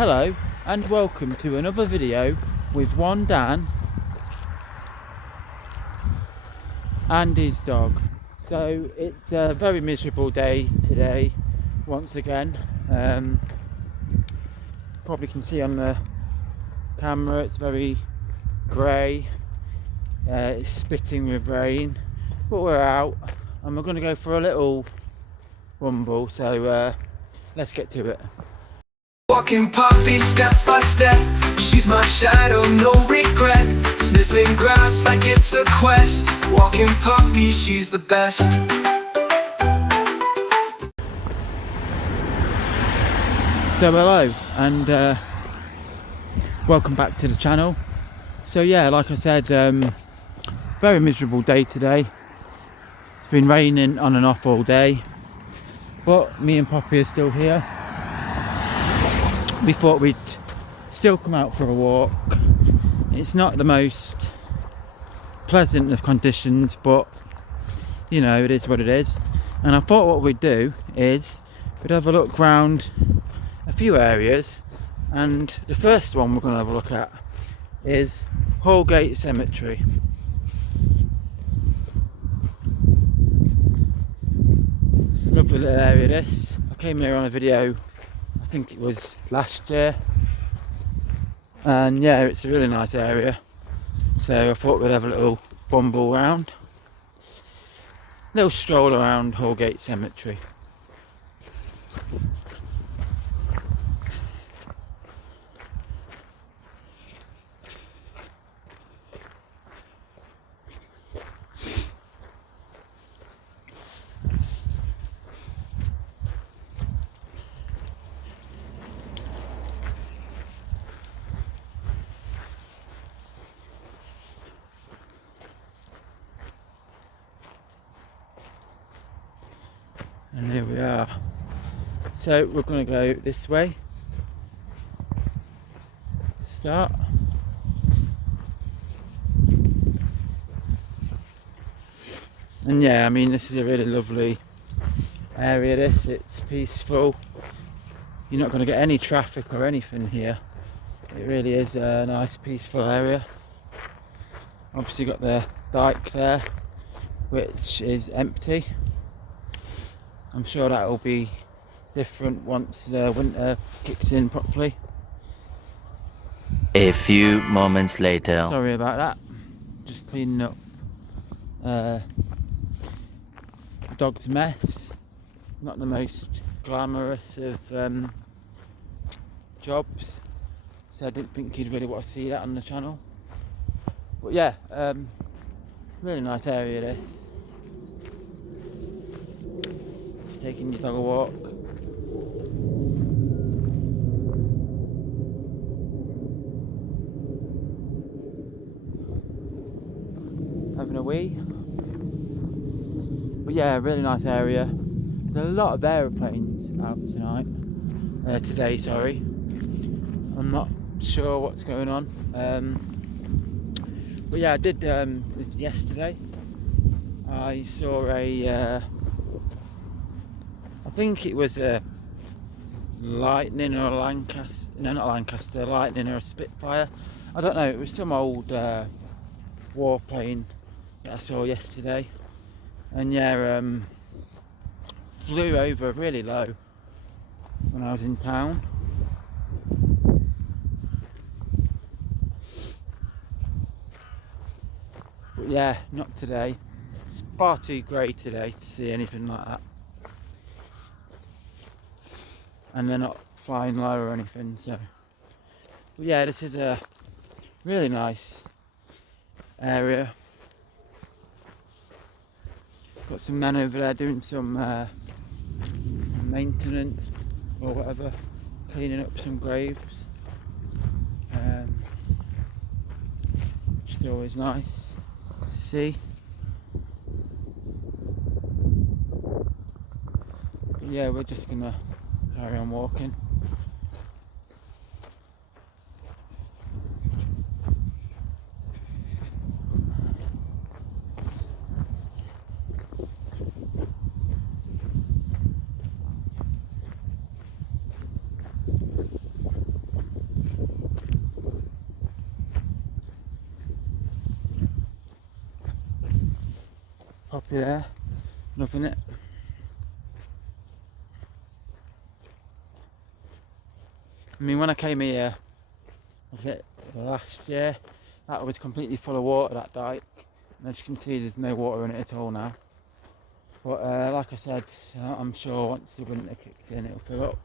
Hello and welcome to another video with one Dan and his dog. So it's a very miserable day today once again. Probably can see on the camera it's very grey, it's spitting with rain, but we're out and we're going to go for a little rumble, so let's get to it. Walking puppy step by step, she's my shadow, no regret. Sniffing grass like it's a quest. Walking puppy, she's the best. So hello and welcome back to the channel. So yeah, like I said, very miserable day today. It's been raining on and off all day, but me and Poppy are still here. We thought we'd still come out for a walk. It's not the most pleasant of conditions, but you know, it is what it is. And I thought what we'd do is we'd have a look round a few areas, and the first one we're going to have a look at is Hallgate Cemetery. Lovely little area this. I came here on a video, I think it was last year, and yeah, it's a really nice area, so I thought we'd have a little bumble round, little stroll around Hallgate Cemetery. And here we are. So we're going to go this way to start. And yeah, I mean, this is a really lovely area this. It's peaceful. You're not going to get any traffic or anything here. It really is a nice peaceful area. Obviously got the dike there, which is empty. I'm sure that will be different once the winter kicks in properly. A few moments later. Sorry about that. Just cleaning up the dog's mess. Not the most glamorous of jobs, so I didn't think you'd really want to see that on the channel. But yeah, really nice area this. Taking your dog a walk. Having a wee. But yeah, really nice area. There's a lot of aeroplanes out tonight. Today, sorry. I'm not sure what's going on. But yeah, I did yesterday. I saw a I think it was a Lightning or a Lancaster, no, not Lancaster, Lightning or a Spitfire. I don't know, it was some old warplane that I saw yesterday. And yeah, flew over really low when I was in town. But yeah, not today. It's far too grey today to see anything like that. And they're not flying low or anything, so but yeah, this is a really nice area. Got some men over there doing some maintenance or whatever, cleaning up some graves, which is always nice to see. But yeah, we're just gonna carry on walking. poppy there, loving it. I mean, when I came here, was it last year? That was completely full of water, that dike. And as you can see, there's no water in it at all now. But like I said, I'm sure once the winter kicks in, it'll fill up.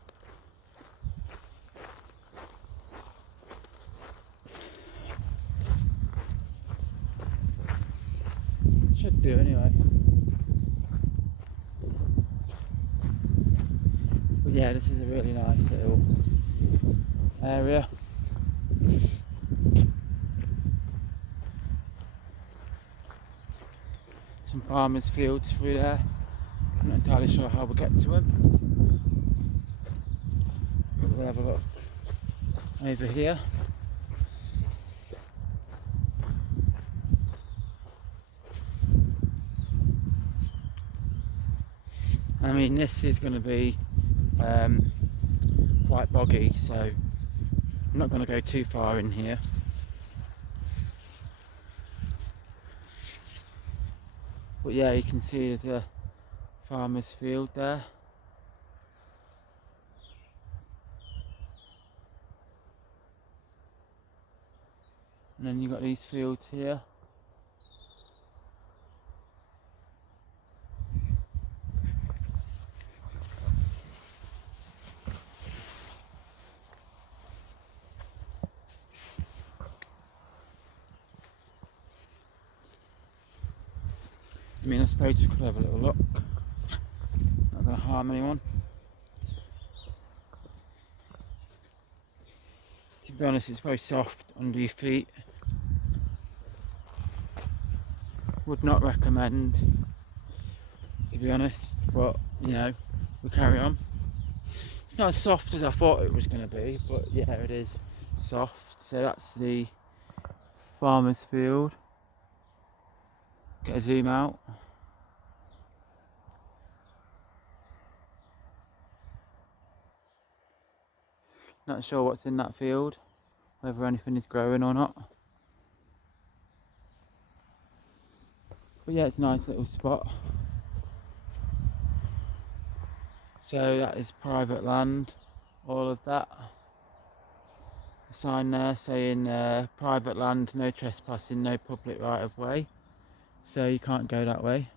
Should do anyway. But yeah, this is a really nice little area. Some farmers' fields through there. I'm not entirely sure how we'll get to them. But we'll have a look over here. I mean, this is going to be quite boggy, so I'm not going to go too far in here. But yeah, you can see there's a farmer's field there. And then you've got these fields here. I mean, I suppose we could have a little look. Not going to harm anyone. To be honest, it's very soft under your feet. Would not recommend, to be honest, but you know, we'll carry on. It's not as soft as I thought it was going to be, but yeah, it is soft. So that's the farmer's field. Get a zoom out. Not sure what's in that field, whether anything is growing or not. But yeah, it's a nice little spot. So that is private land, all of that. A sign there saying private land, no trespassing, no public right of way. So you can't go that way,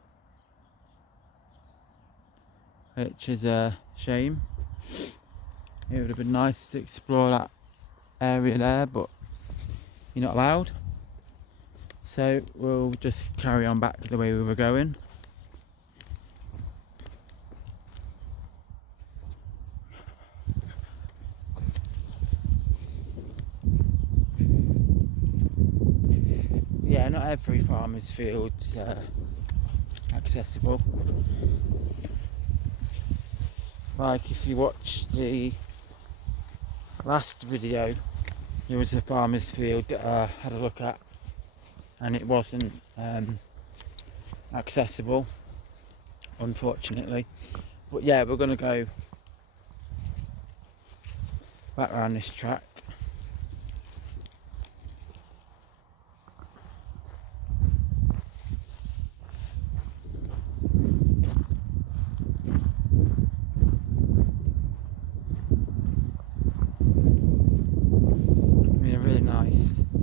which is a shame. It would have been nice to explore that area there, but you're not allowed. So we'll just carry on back the way we were going. Yeah, not every farmer's field's accessible. Like if you watch the last video, there was a farmer's field that I had a look at and it wasn't accessible, unfortunately. But yeah, we're going to go back around this track.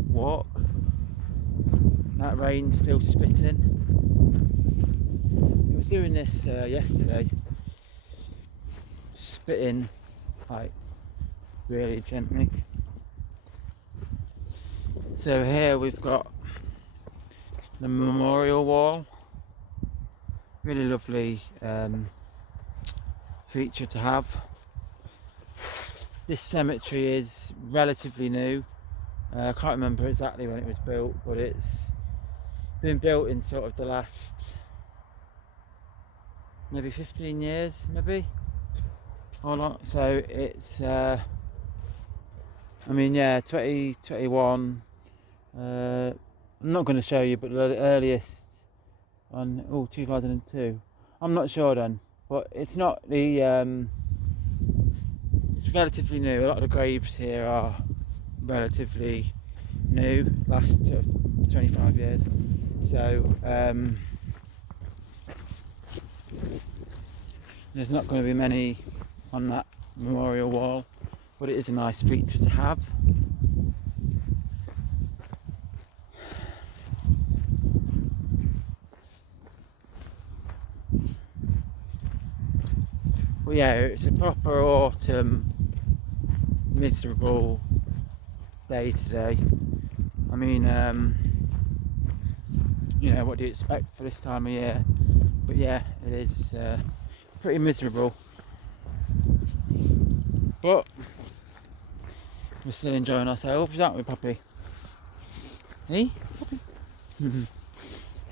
Walk. That rain's still spitting. It was doing this yesterday, spitting like really gently. So here we've got the memorial wall. Really lovely feature to have. This cemetery is relatively new. I can't remember exactly when it was built, but it's been built in sort of the last maybe 15 years, maybe. Or not. So it's, I mean, yeah, 2021. I'm not going to show you, but the earliest on 2002. I'm not sure then, but it's not the. It's relatively new. A lot of the graves here are relatively new, last sort of 25 years. So There's not going to be many on that memorial wall, but it is a nice feature to have. Well, yeah, it's a proper autumn, miserable day today. I mean, you know, what do you expect for this time of year? But yeah, it is pretty miserable. But we're still enjoying ourselves, aren't we, Poppy? Hey, Poppy?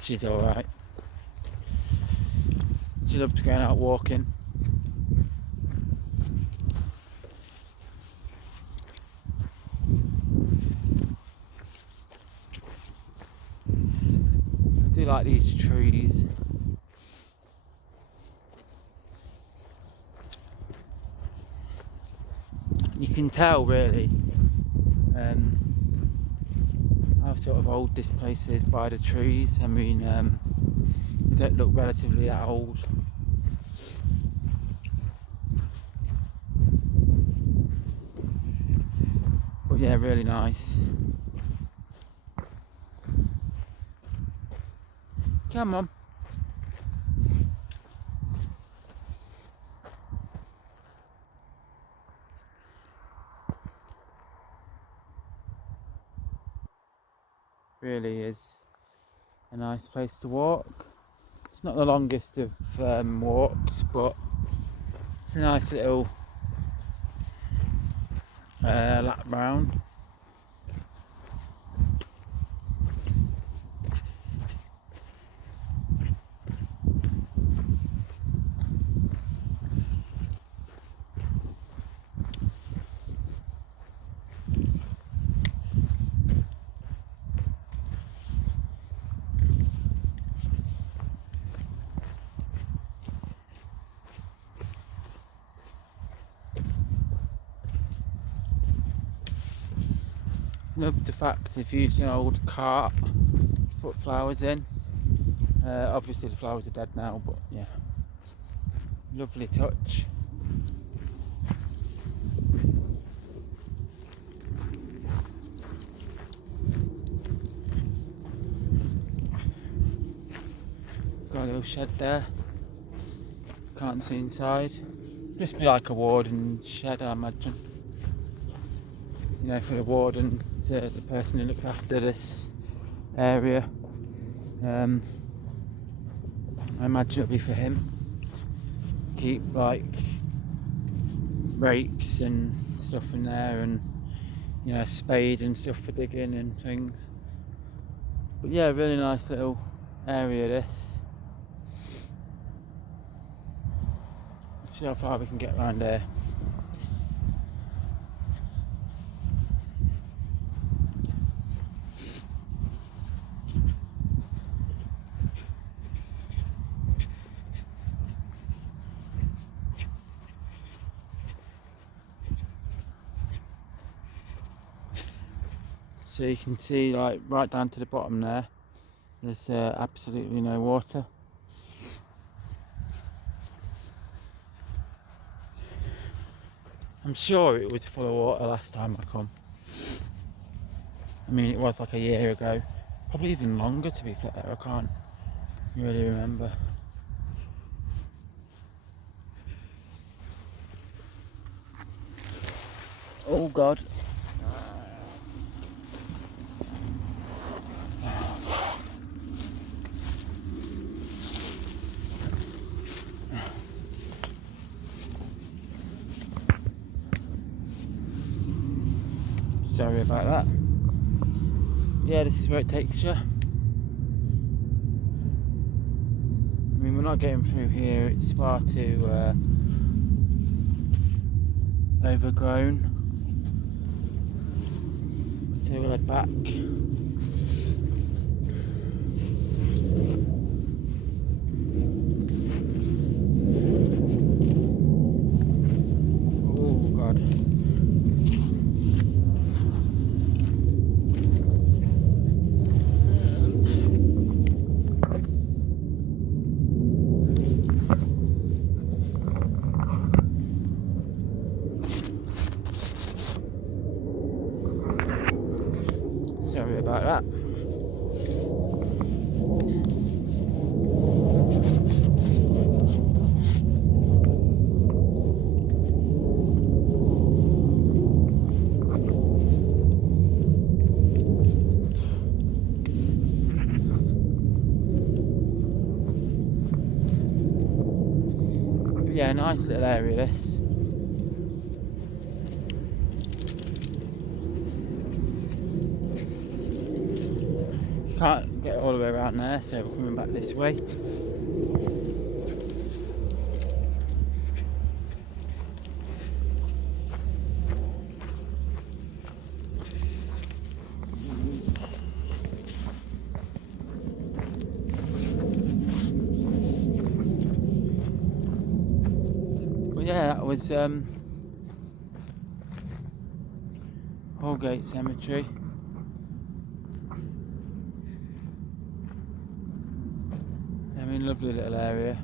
She's alright. She loves going out walking. I do like these trees. You can tell really how sort of old this place is by the trees. I mean, they don't look relatively that old. But yeah, really nice. Come on. Really is a nice place to walk. It's not the longest of walks, but it's a nice little lap round. Love the fact they've used an old cart to put flowers in. Obviously the flowers are dead now, but yeah, lovely touch. Got a little shed there, can't see inside. Just be like a warden shed, I imagine. You know, for the warden, the person who looks after this area. I imagine it'll be for him. Keep like rakes and stuff in there, and you know, spade and stuff for digging and things. But yeah, really nice little area this. Let's see how far we can get around here. So you can see, like, right down to the bottom there, there's absolutely no water. I'm sure it was full of water last time I come. I mean, it was like a year ago, probably even longer to be fair, I can't really remember. Oh God. Sorry about that. Yeah, this is where it takes you. I mean, we're not getting through here, it's far too overgrown. So we'll head back. Oh God. like that. But yeah, nice little area this. Can't get all the way around there, so we're coming back this way. But yeah, that was Holgate Cemetery. I mean, lovely little area.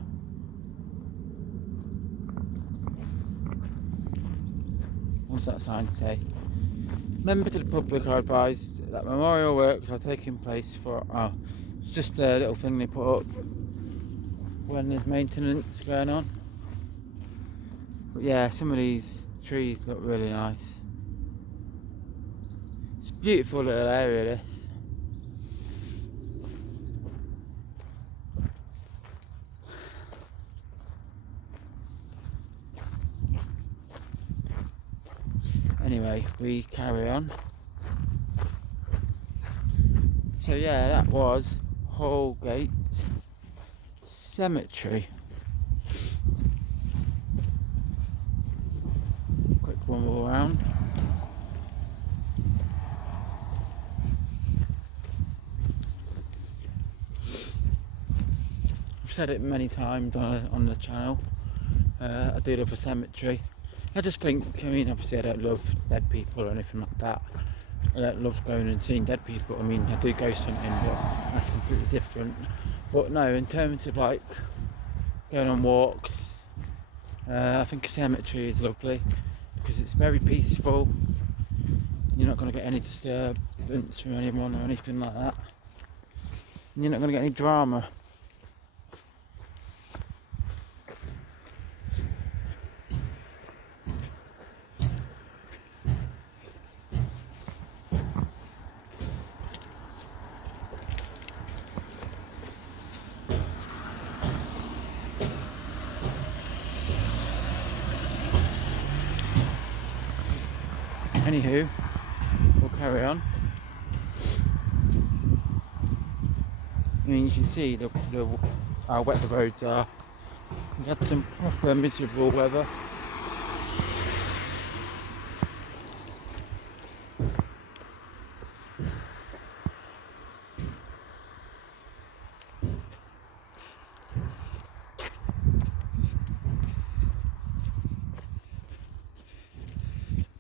What's that sign say? Member to the public are advised that memorial works are taking place for... Oh, it's just a little thing they put up when there's maintenance going on. But yeah, some of these trees look really nice. It's a beautiful little area, this. Anyway, we carry on. So yeah, that was Holgate Cemetery. Quick one more round. I've said it many times on the channel. I do love a cemetery. I just think, I mean, obviously I don't love dead people or anything like that. I don't love going and seeing dead people. I mean, I do ghost hunting, but that's completely different. But no, in terms of like going on walks, I think a cemetery is lovely because it's very peaceful. You're not going to get any disturbance from anyone or anything like that. And you're not going to get any drama. Anywho, we'll carry on. I mean, you can see how wet the roads are. We've had some proper miserable weather.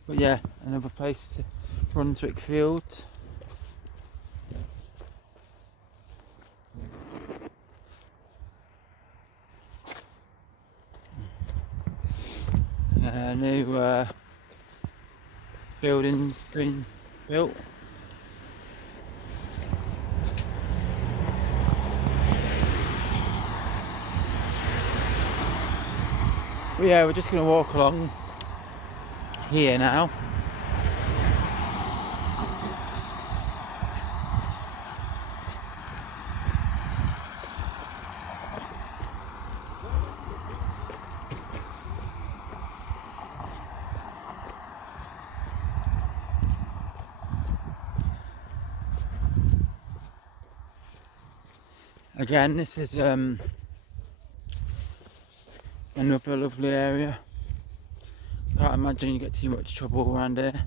But yeah, another place to Brunswick Fields. New buildings being built. But yeah, we're just going to walk along here now. Again, this is another lovely area. Can't imagine you get too much trouble around here.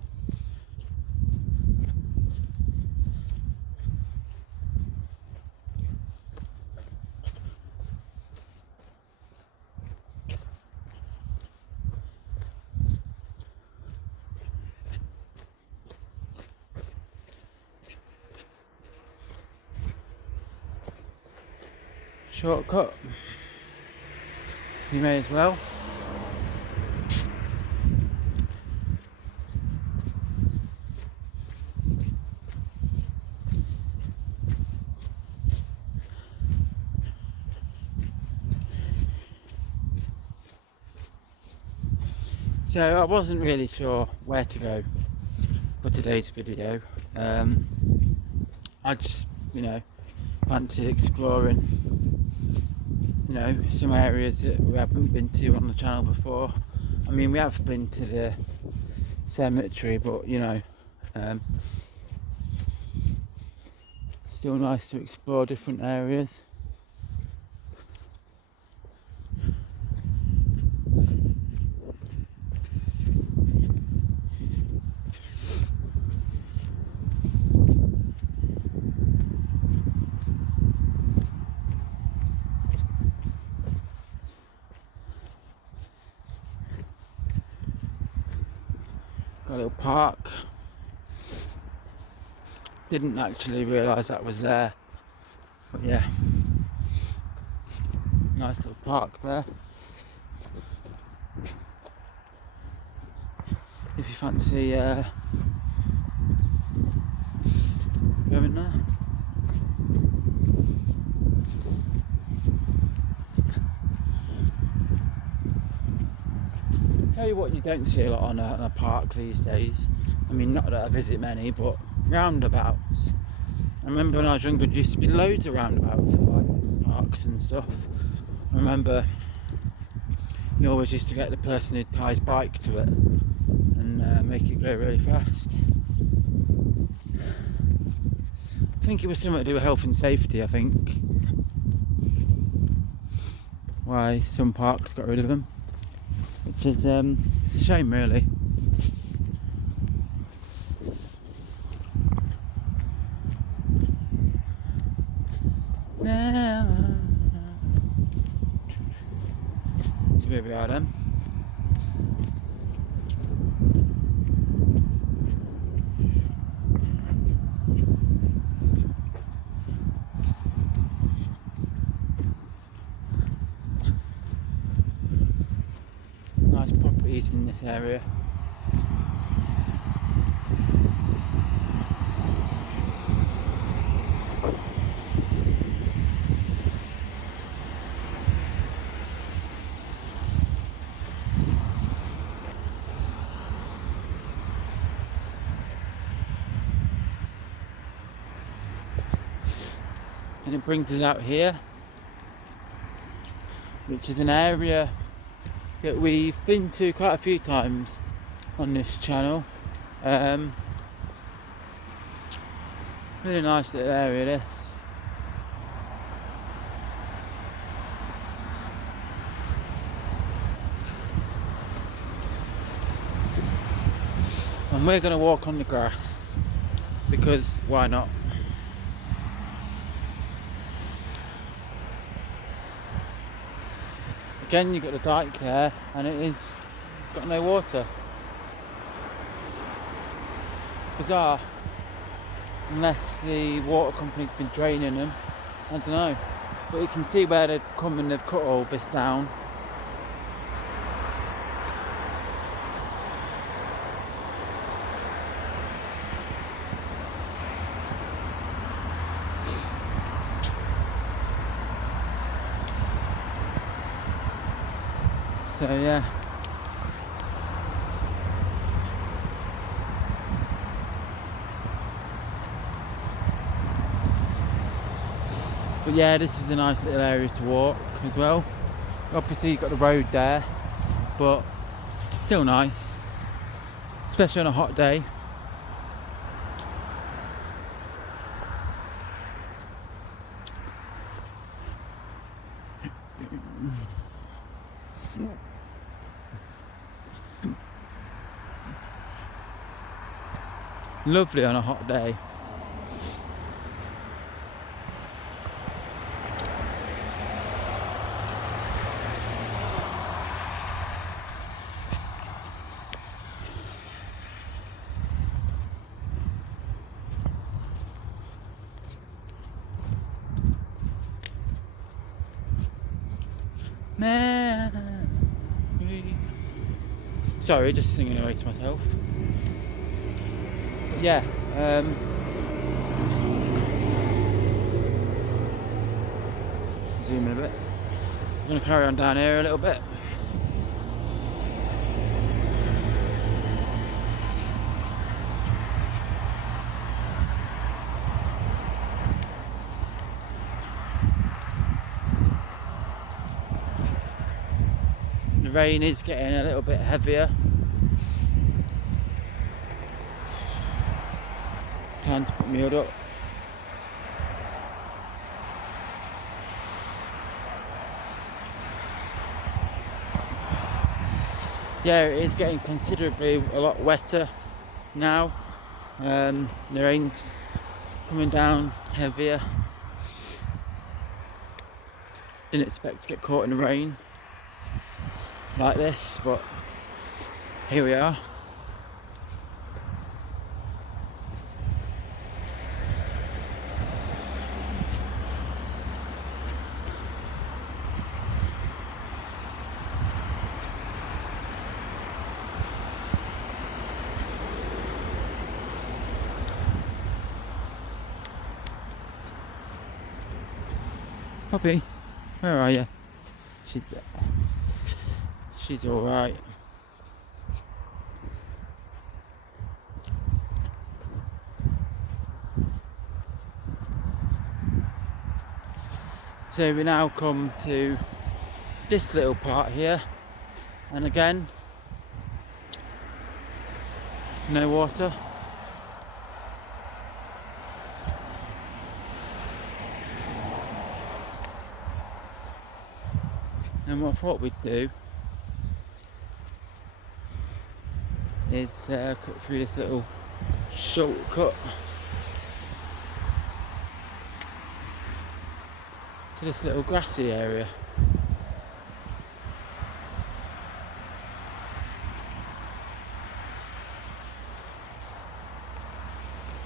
Shortcut, you may as well. So I wasn't really sure where to go for today's video. I just, fancied exploring, some areas that we haven't been to on the channel before. I mean, we have been to the cemetery, but still nice to explore different areas. Got a little park. Didn't actually realise that was there, but yeah, nice little park there. If you fancy going there. Tell you what, you don't see a lot on a park these days. I mean, not that I visit many, but roundabouts. I remember when I was younger, there used to be loads of roundabouts at like parks and stuff. I remember you always used to get the person who'd tie his bike to it and make it go really fast. I think it was something to do with health and safety, I think. Why some parks got rid of them. Which is it's a shame, really. So where we are then. Nice properties in this area. And it brings us out here, which is an area that we've been to quite a few times on this channel. Really nice little area, this. And we're going to walk on the grass because why not? Again, you've got the dike there, and it is got no water. Bizarre. Unless the water company's been draining them, I don't know. But you can see where they've come and they've cut all this down. So yeah. But yeah, this is a nice little area to walk as well. Obviously you've got the road there, but still nice, especially on a hot day. Lovely on a hot day. Sorry, just singing away to myself. But yeah, zoom in a bit. I'm going to carry on down here a little bit. rain is getting a little bit heavier. Time to put my hood up. Yeah, it is getting considerably a lot wetter now. The rain's coming down heavier. Didn't expect to get caught in the rain like this, but here we are. Poppy, where are you? She's all right. So we now come to this little part here, and again, no water. And what I thought we'd do is cut through this little shortcut to this little grassy area.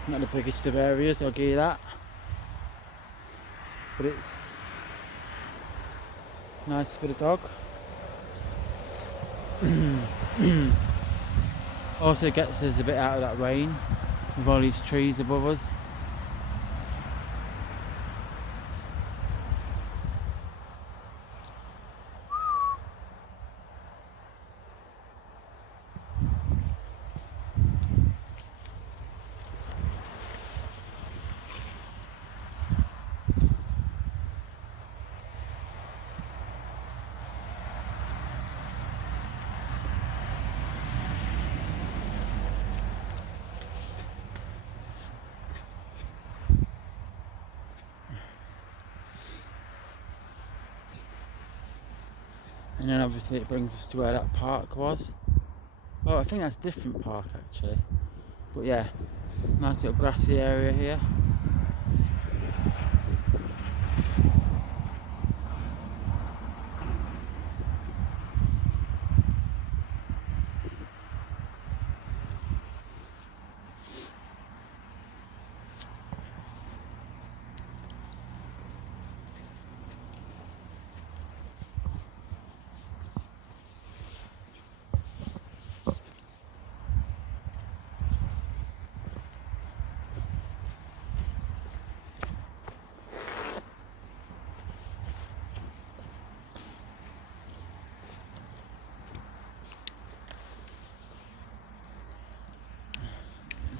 Not the biggest of areas, I'll give you that, but it's nice for the dog. Also gets us a bit out of that rain with all these trees above us. And then obviously it brings us to where that park was. Well, I think that's a different park actually. But yeah, nice little grassy area here.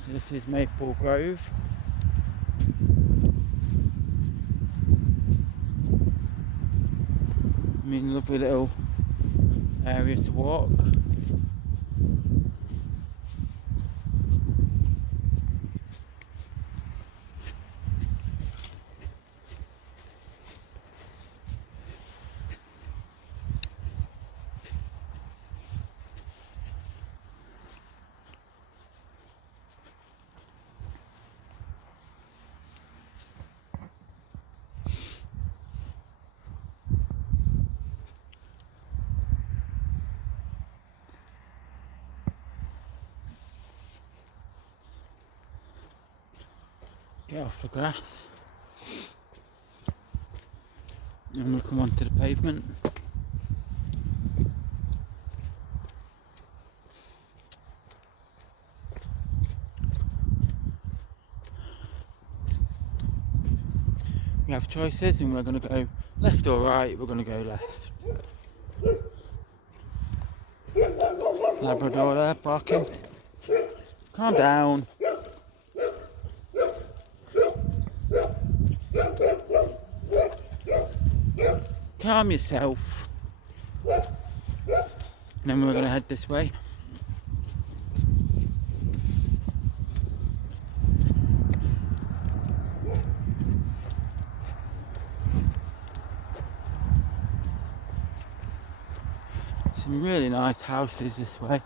So this is Maple Grove. I mean, lovely little area to walk. Get off the grass and we'll come onto the pavement. We have choices and we're going to go left or right. We're going to go left. Labrador there barking. Calm down. Calm yourself. And then we're going to head this way. Some really nice houses this way,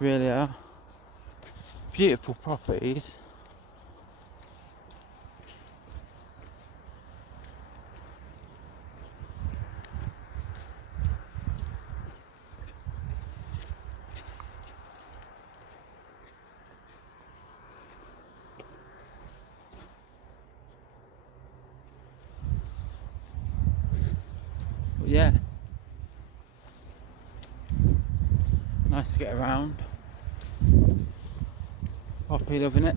really are. Beautiful properties. But yeah, nice to get around. Poppy loving it.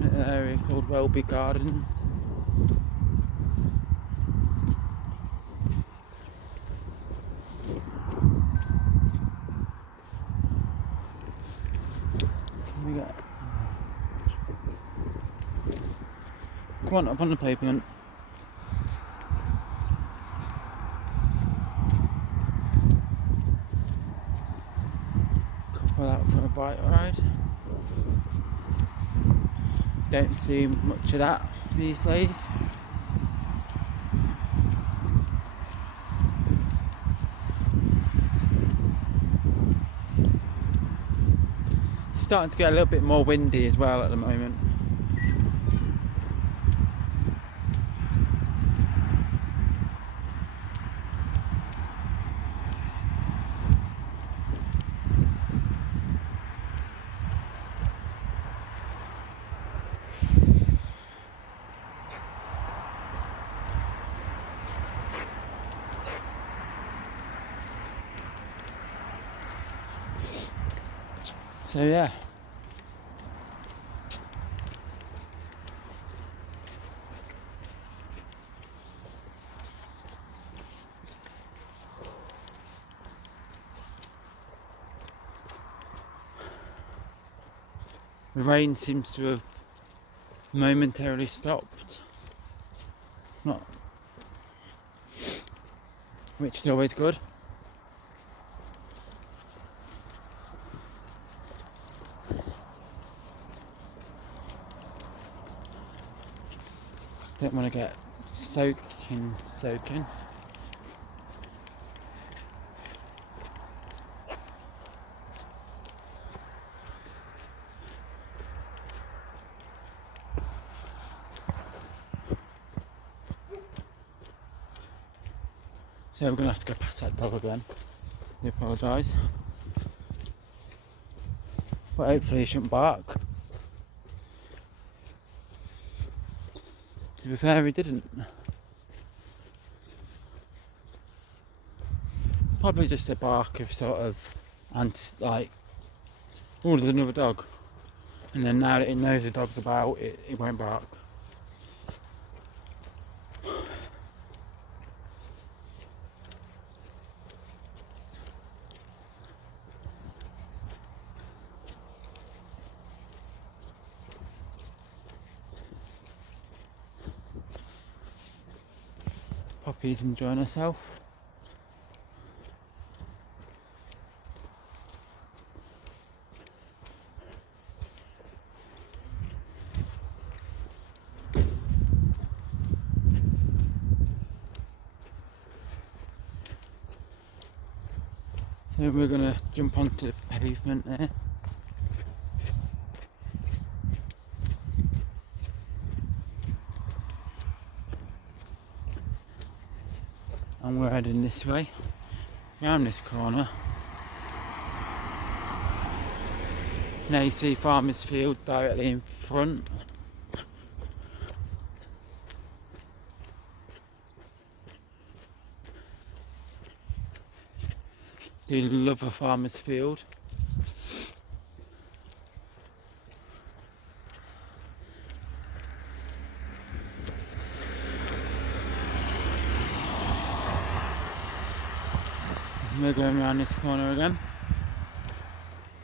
An area called Welby Gardens. Can we get? Come on, up on the pavement. Couple out for a bike ride. Don't see much of that these days. It's starting to get a little bit more windy as well at the moment. So yeah, the rain seems to have momentarily stopped. It's not, which is always good. Don't want to get soaking. So we're going to have to go past that dog again. I apologise. But hopefully he shouldn't bark. To be fair, he didn't. Probably just a bark of sort of, like, oh, there's another dog. And then now that it knows the dog's about, it won't bark. Poppy's enjoying herself. So we're gonna jump onto the pavement there. And we're heading this way, around this corner. Now you see Farmer's Field directly in front. Do love a Farmer's Field. We're going around this corner again.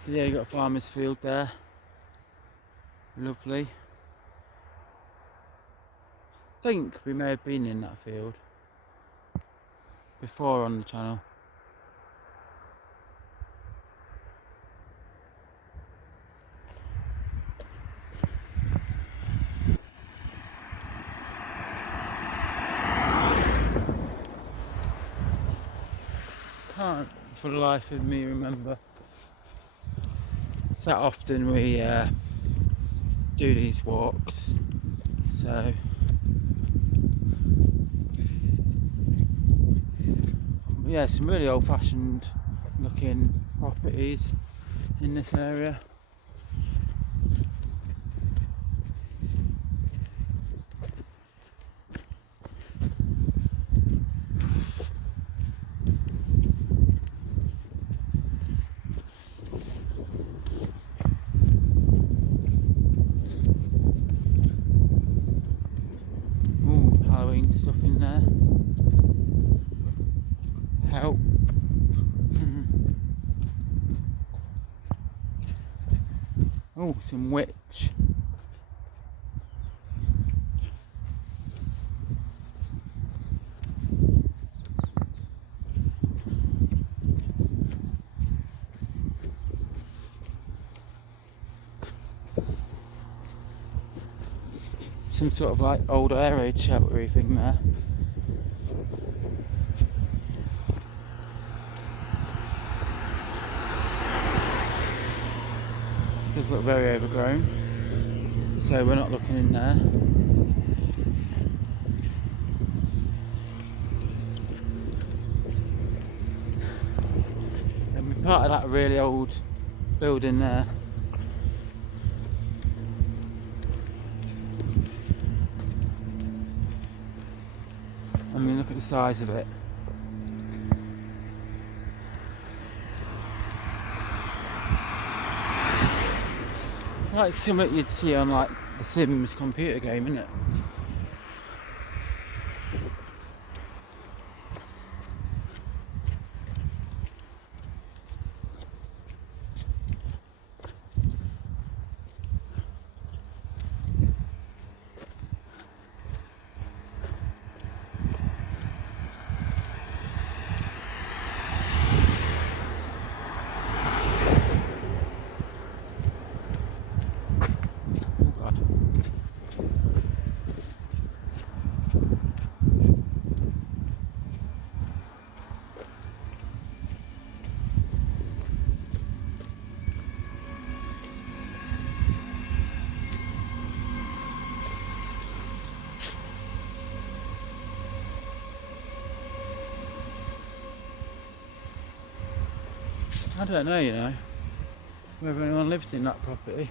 So yeah, you got a farmer's field there. Lovely. I think we may have been in that field before on the channel. Can't for the life of me remember that often we do these walks, so yeah, some really old-fashioned looking properties in this area. Ooh, Halloween stuff in there. Help. Oh, some witch. Some sort of like old air raid sheltery thing there. Does look very overgrown, so we're not looking in there. And we're part of that really old building there. I mean, look at the size of it. It's like something you'd see on like the Sims computer game, isn't it? Oh God. I don't know, you know, whether anyone lives in that property.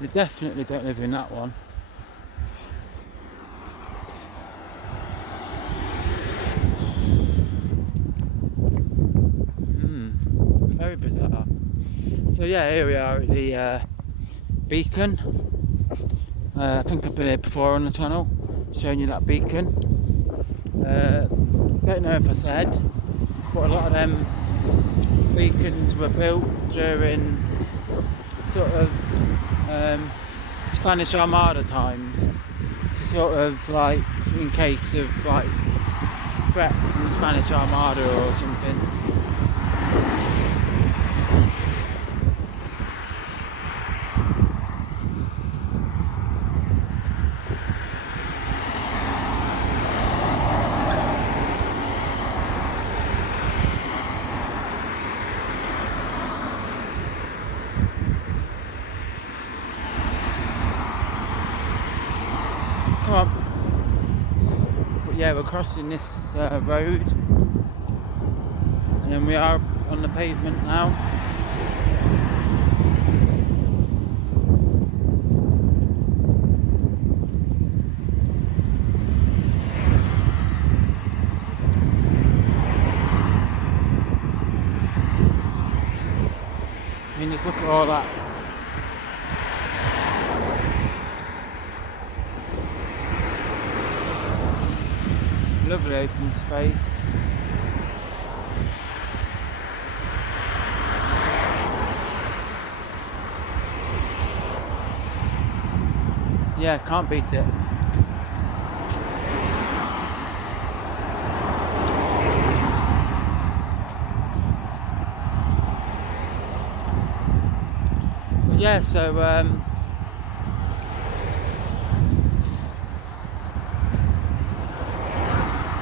They definitely don't live in that one. Very bizarre. So yeah, here we are at the beacon. I think I've been here before on the channel, showing you that beacon. Don't know if I said, but a lot of them beacons were built during sort of Spanish Armada times, to sort of like in case of like threat from the Spanish Armada or something. Come on. But yeah, we're crossing this road, and then we are on the pavement now. I mean, just look at all that. Lovely open space. Yeah, can't beat it. But yeah, so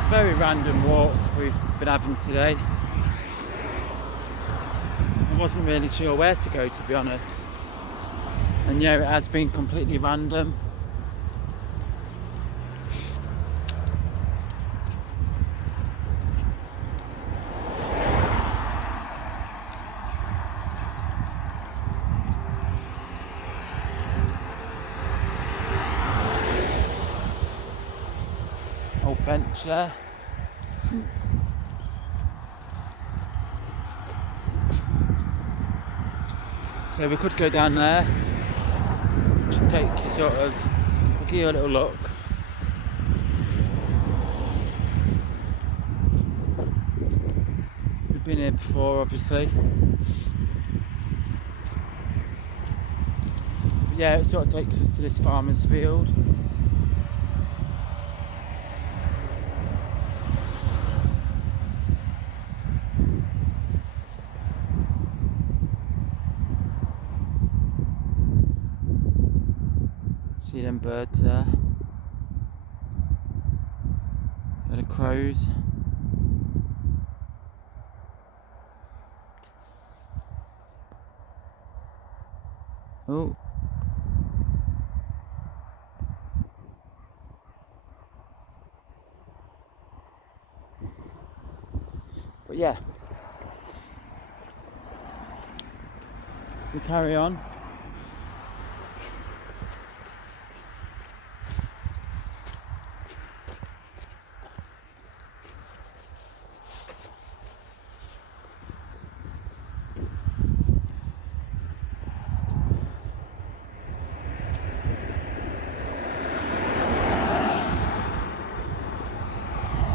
very random walk we've been having today. I wasn't really sure where to go, to be honest. And yeah, it has been completely random. Old bench there. So we could go down there, just take you sort of, give you a little look. We've been here before, obviously. But yeah, it sort of takes us to this farmer's field. See them birds there. And the crows. Oh. But yeah. We carry on.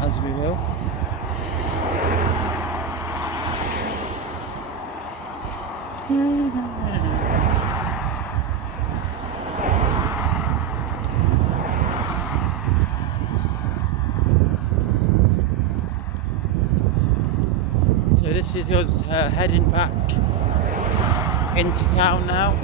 As we will. So this is us heading back into town now.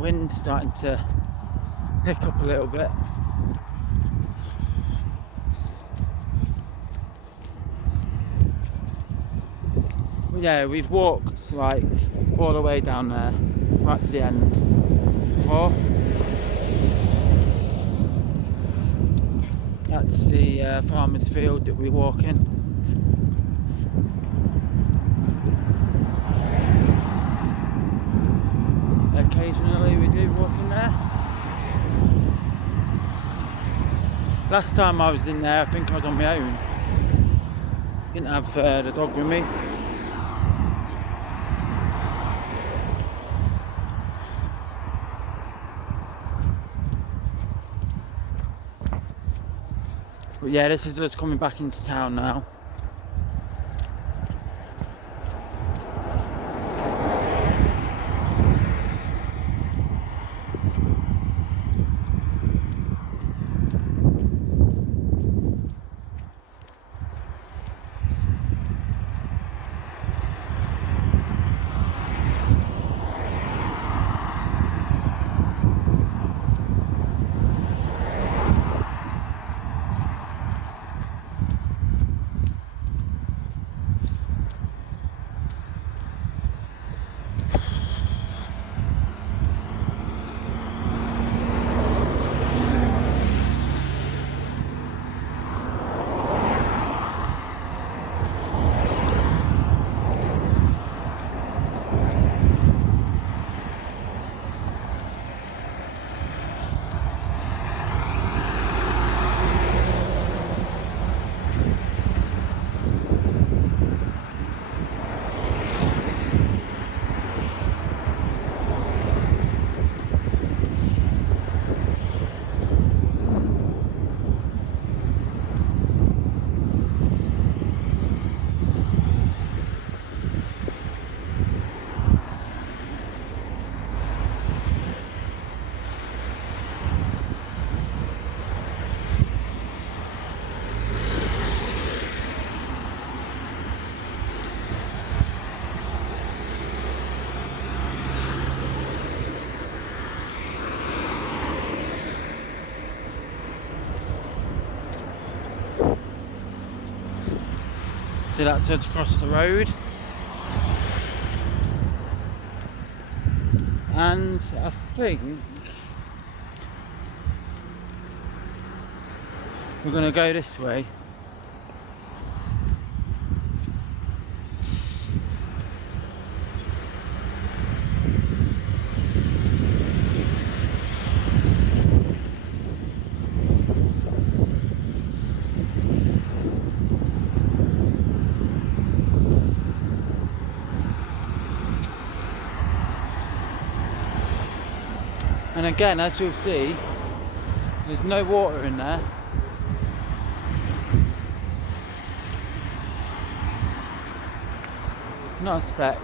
Wind's starting to pick up a little bit. But yeah, we've walked like all the way down there, right to the end before. That's the farmer's field that we walk in. Occasionally we do walk in there. Last time I was in there, I think I was on my own. Didn't have the dog with me. But yeah, this is us coming back into town now. See, that's just across the road. And I think we're going to go this way. And again, as you'll see, there's no water in there. Not a speck.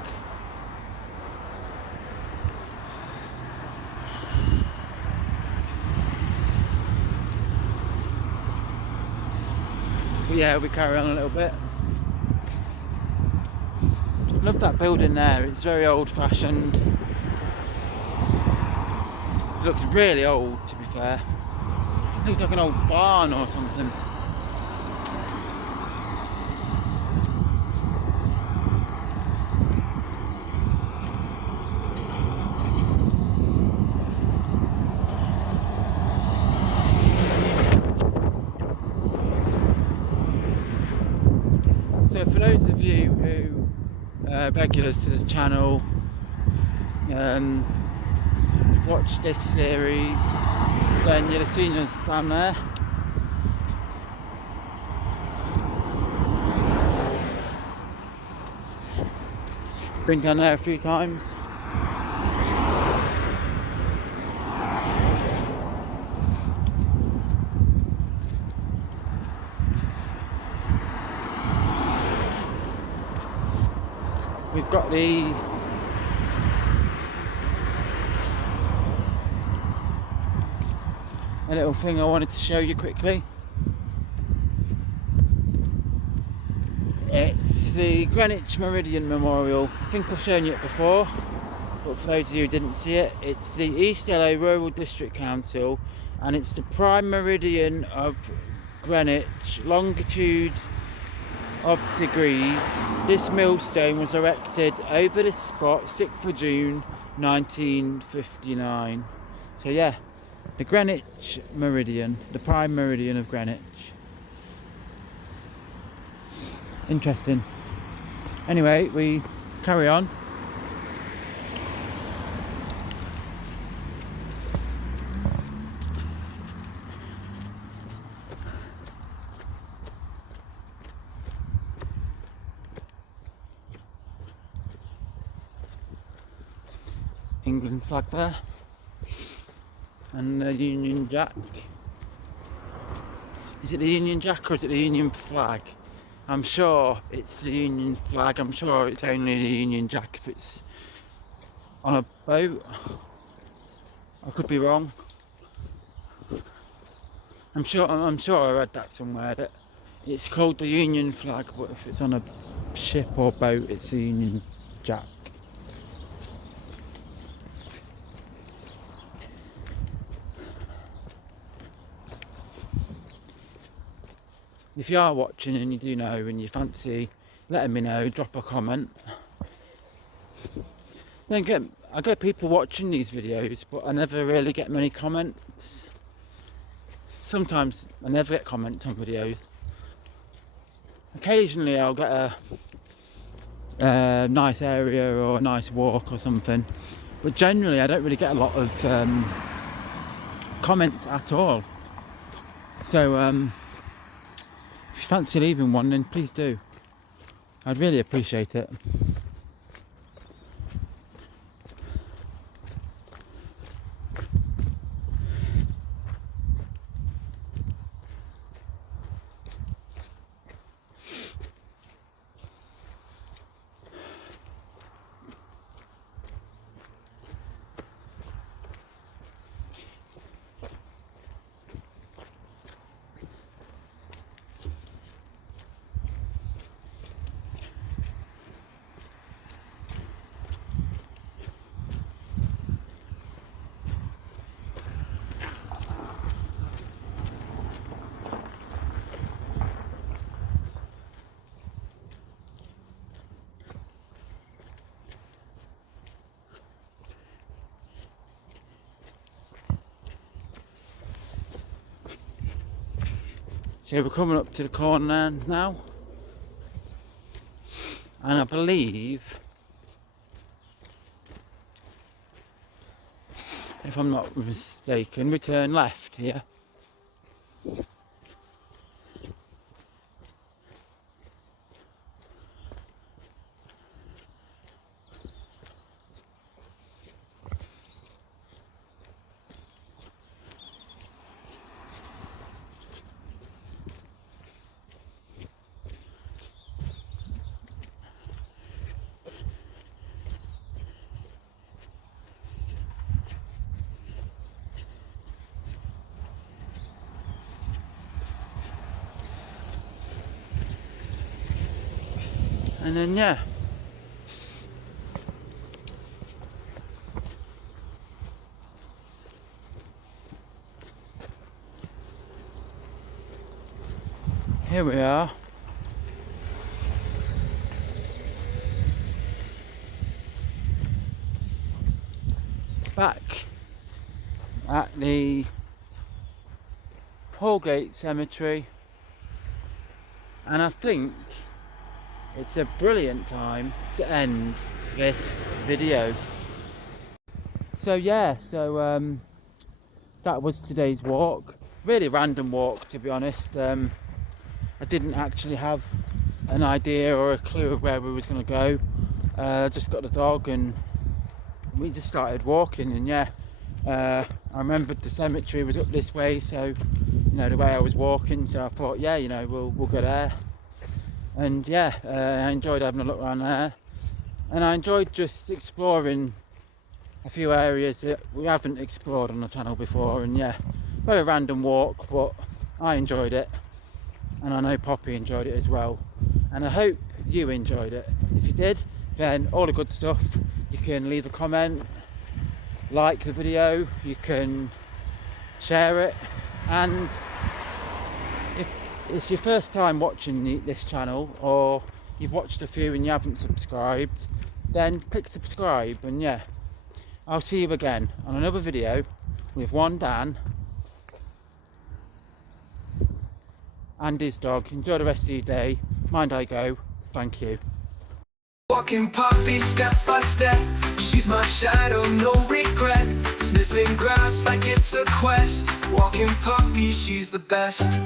But yeah, we carry on a little bit. Love that building there, it's very old fashioned. Looks really old, to be fair. Looks like an old barn or something. So for those of you who are regulars to the channel, watch this series, then you'll have seen us down there. Been down there a few times. We've got a little thing I wanted to show you quickly. It's the Greenwich Meridian Memorial. I think I've shown you it before, but for those of you who didn't see it, it's the East LA Rural District Council, and it's the prime meridian of Greenwich, longitude of degrees. This millstone was erected over this spot 6th of June 1959. So yeah, the Greenwich Meridian, the prime meridian of Greenwich. Interesting. Anyway, we carry on. England flag there, and the Union Jack. Is it the Union Jack or is it the Union flag? I'm sure it's the Union flag. I'm sure it's only the Union Jack if it's on a boat. I could be wrong. I'm sure I read that somewhere that it's called the Union flag, but if it's on a ship or boat, it's the Union Jack. If you are watching and you do know and you fancy letting me know, drop a comment. Then I get people watching these videos, but I never really get many comments. Sometimes I never get comments on videos. Occasionally I'll get a nice area or a nice walk or something, but generally I don't really get a lot of comments at all. So if you fancy leaving one, then please do. I'd really appreciate it. So we're coming up to the corner now, and I believe, if I'm not mistaken, we turn left here. And then yeah, here we are. Back at the Polegate Cemetery, and I think it's a brilliant time to end this video. So yeah, that was today's walk. Really random walk, to be honest. I didn't actually have an idea or a clue of where we was going to go. Just got the dog and we just started walking, and yeah, I remembered the cemetery was up this way, so you know, the way I was walking, so I thought, yeah, you know, we'll go there. And yeah, I enjoyed having a look around there, and I enjoyed just exploring a few areas that we haven't explored on the channel before. And yeah, very random walk, but I enjoyed it, and I know Poppy enjoyed it as well, and I hope you enjoyed it. If you did, then all the good stuff. You can leave a comment, like the video, you can share it, and if it's your first time watching this channel, or you've watched a few and you haven't subscribed, then click subscribe. And yeah, I'll see you again on another video with one Dan and his dog. Enjoy the rest of your day. Mind I go. Thank you. Walking Poppy step by step, she's my shadow, no regret. Sniffing grass like it's a quest. Walking Poppy, she's the best.